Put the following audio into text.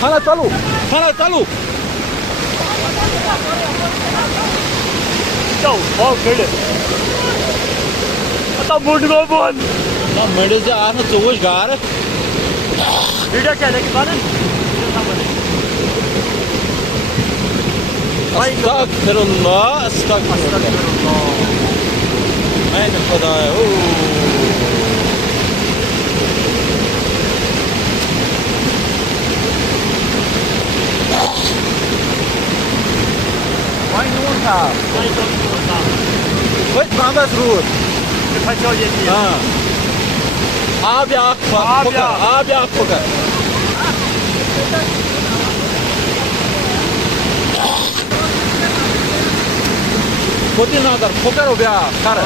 Hana talu. Đâu, có cái này. Tao buồn ngồi buồn. Na mendeze arna çoğuş gar. Video क्या लेके बात है? Estağfirullah. Amin Khudaya. Vay nunca. Vay bandas ruh. Kaçıyor yedi. Ha. Abi akpaka. Koti nazar, pokar obya, kar.